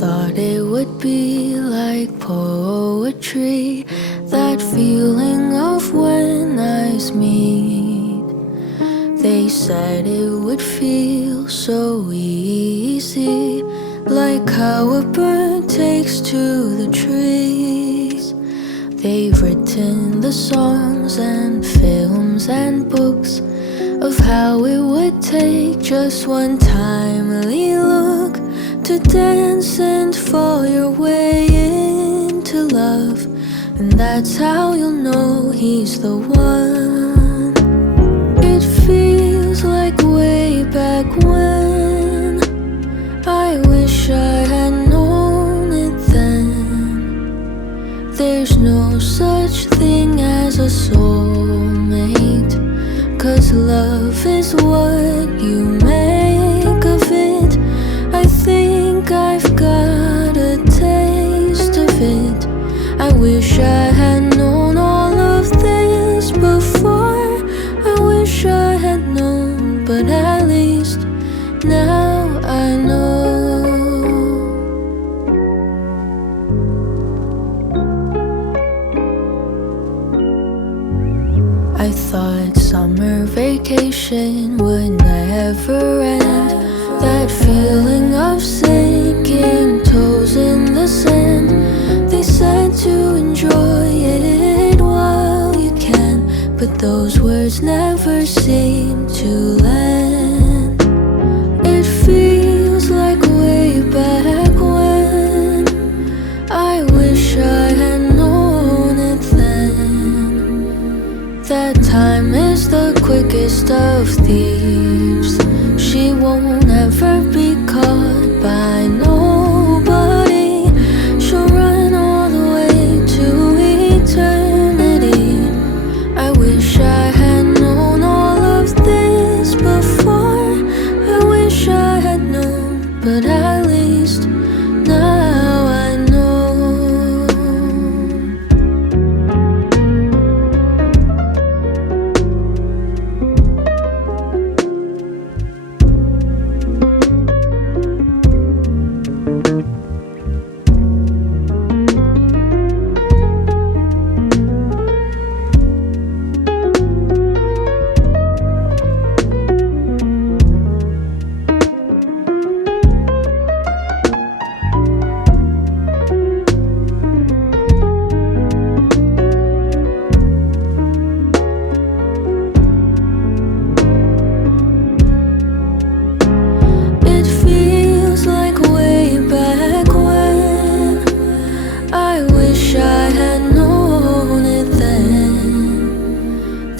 thought it would be like poetry, that feeling of when eyes meet. They said it would feel so easy, like how a bird takes to the trees. They've written the songs and films and books of how it would take just one timely look to dance and fall your way into love. And that's how you'll know he's the one. It feels like way back when. I wish I had known it then. There's no such thing as a soulmate, 'cause love is what you make of it. I think I've got a taste of it. I wish I had known all of this before. I wish I had known, but at least now I know. I thought summer vacation would never end. That feeling of sinking toes in the sand. They said to enjoy it while you can, but those words never seem to land. It feels like way back when. I wish I had known it then. That time is the quickest of thieves. She won't ever be caught by nobody. She'll run all the way to eternity. I wish I had known all of this before. I wish I had known, but at least now I know.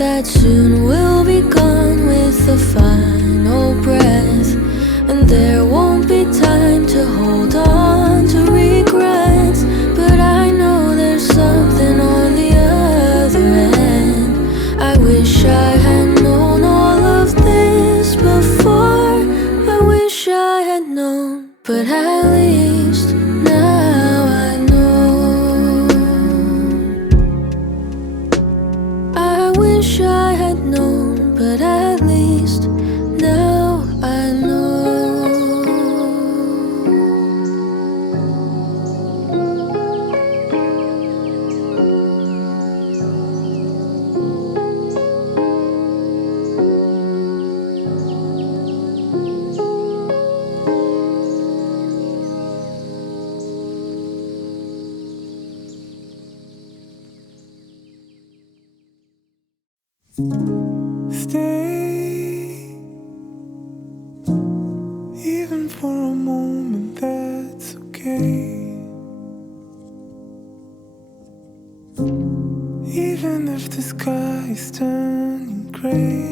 That soon we'll be gone with the final breath, and there won't be time to hold on to regrets. But I know there's something on the other end. I wish I had known all of this before. I wish I had known, but at least now I know. I wish I had known, but at least now I know. Stay, even for a moment, that's okay. Even if the sky is turning gray.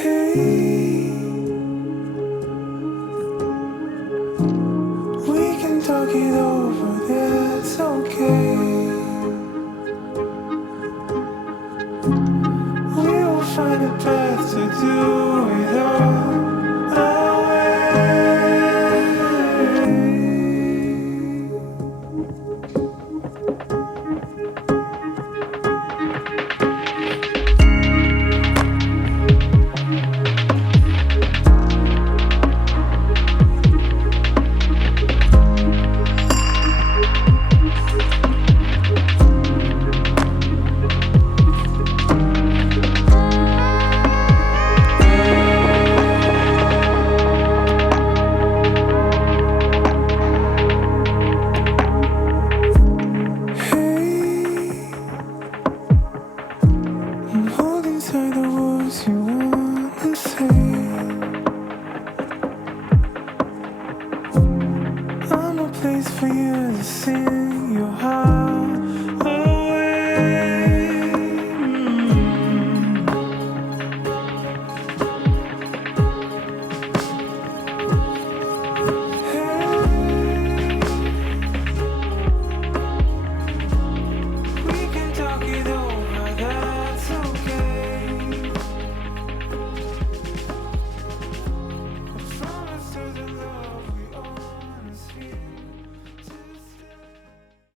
Hey, we can talk it over, that's okay. We will find a path to do it all.